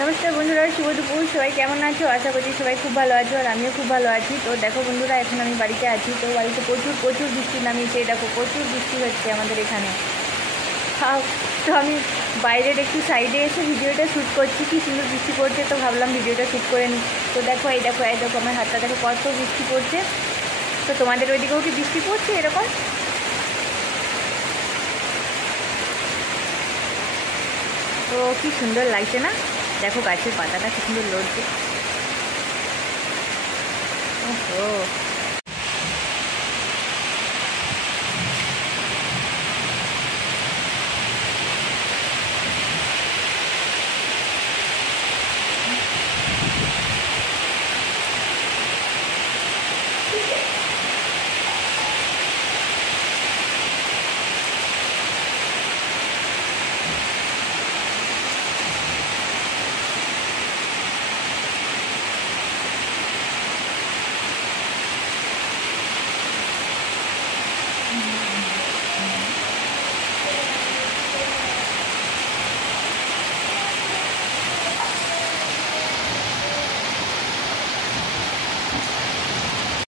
নমস্কার বন্ধুরা, শুভ দুপুর। সবাই কেমন আছো? আশা করছি সবাই খুব ভালো আছো, আর আমিও খুব ভালো আছি। তো দেখো বন্ধুরা, এখন আমি বাড়িতে আছি। তো বাড়িতে প্রচুর প্রচুর বৃষ্টি নামিয়েছে। দেখো প্রচুর বৃষ্টি হচ্ছে আমাদের এখানে। তো আমি বাইরের একটু সাইডে এসে ভিডিওটা শ্যুট করছি। কি সুন্দর বৃষ্টি পড়ছে, তো ভাবলাম ভিডিওটা শ্যুট করে নিই। তো দেখো এই দেখো আমার হাতটা দেখো কত বৃষ্টি পড়ছে। তো তোমাদের ওইদিকেও কি বৃষ্টি পড়ছে এরকম? তো কি সুন্দর লাগছে না? দেখো গাছের পাতাটা কি সুন্দর লড়ছে। ও